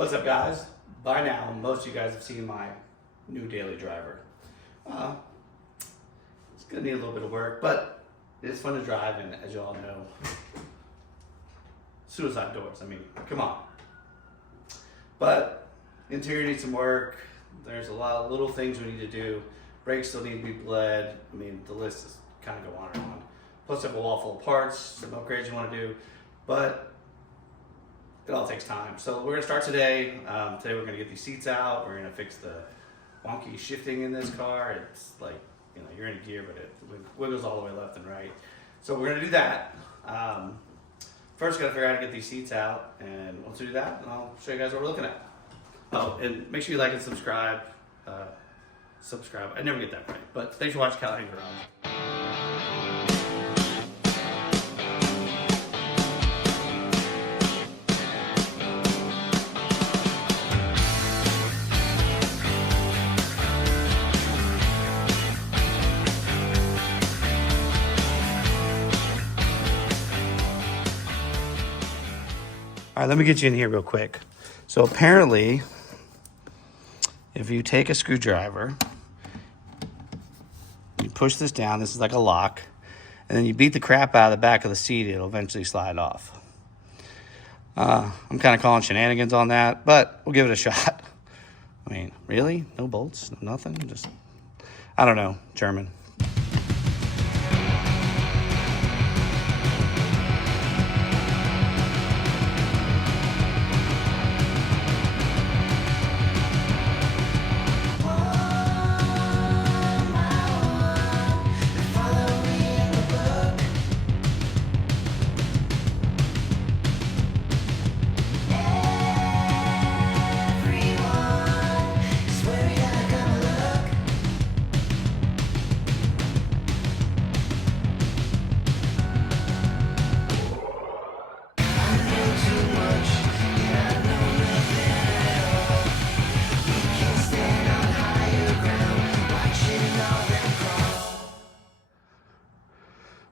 What's up, guys? By now, most of you guys have seen my new daily driver. It's gonna need a little bit of work, but it's fun to drive, and as you all know, suicide doors. I mean, come on. But interior needs some work. There's a lot of little things we need to do. Brakes still need to be bled. I mean, the list is kind of go on and on. Plus, I have a wall full of parts, some upgrades you want to do, but it all takes time. So we're gonna start today. Today we're gonna get these seats out. We're gonna fix the wonky shifting in this car. It's like, you know, you're in a gear, but it wiggles all the way left and right. So we're gonna do that. First, gotta figure out how to get these seats out, and once we do that, then I'll show you guys what we're looking at. Oh, and make sure you like and subscribe. I never get that right, but thanks for watching Cal Hanger On. All right, let me get you in here real quick. So apparently, if you take a screwdriver, you push this down, this is like a lock, and then you beat the crap out of the back of the seat, it'll eventually slide off. I'm kind of calling shenanigans on that, but we'll give it a shot. I mean, really? No bolts, no nothing? Just, I don't know, German.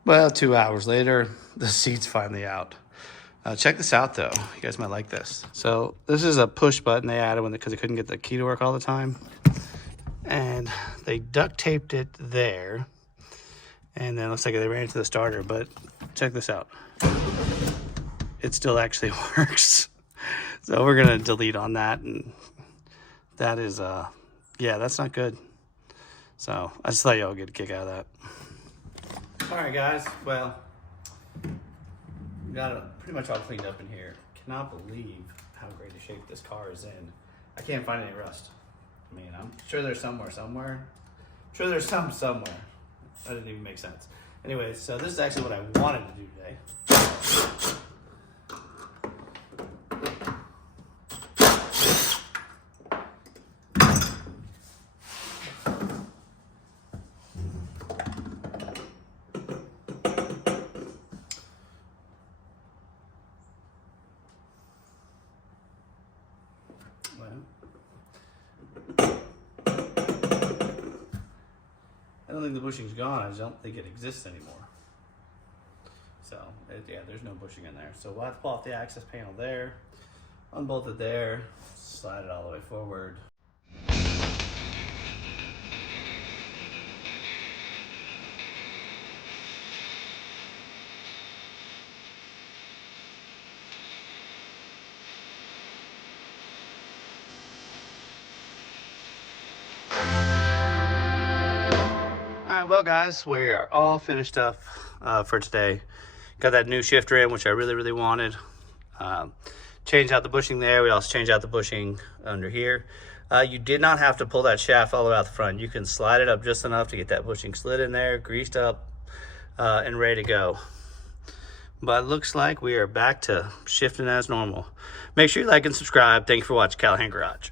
Well, 2 hours later, the seat's finally out. Check this out, though. You guys might like this. So this is a push button they added because they couldn't get the key to work all the time. And they duct taped it there. And then it looks like they ran into the starter, but check this out. It still actually works. So we're gonna delete on that, and that is, yeah, that's not good. So I just thought y'all would get a kick out of that. All right, guys, well, we got it pretty much all cleaned up in here. Cannot believe how great a shape this car is in. I can't find any rust. I mean, I'm sure there's somewhere. I'm sure there's somewhere. That didn't even make sense. Anyway, so this is actually what I wanted to do today. I don't think the bushing's gone. I just don't think it exists anymore. So, yeah, there's no bushing in there. So we'll have to pull off the access panel there, unbolt it there, slide it all the way forward. Well, guys, we are all finished up for today. Got that new shifter in, which I really wanted. Changed out the bushing there. We also changed out the bushing under here. You did not have to pull that shaft all the way out the front. You can slide it up just enough to get that bushing slid in there, greased up, and ready to go. But it looks like we are back to shifting as normal. Make sure you like and subscribe. Thank you for watching Callahan Garage.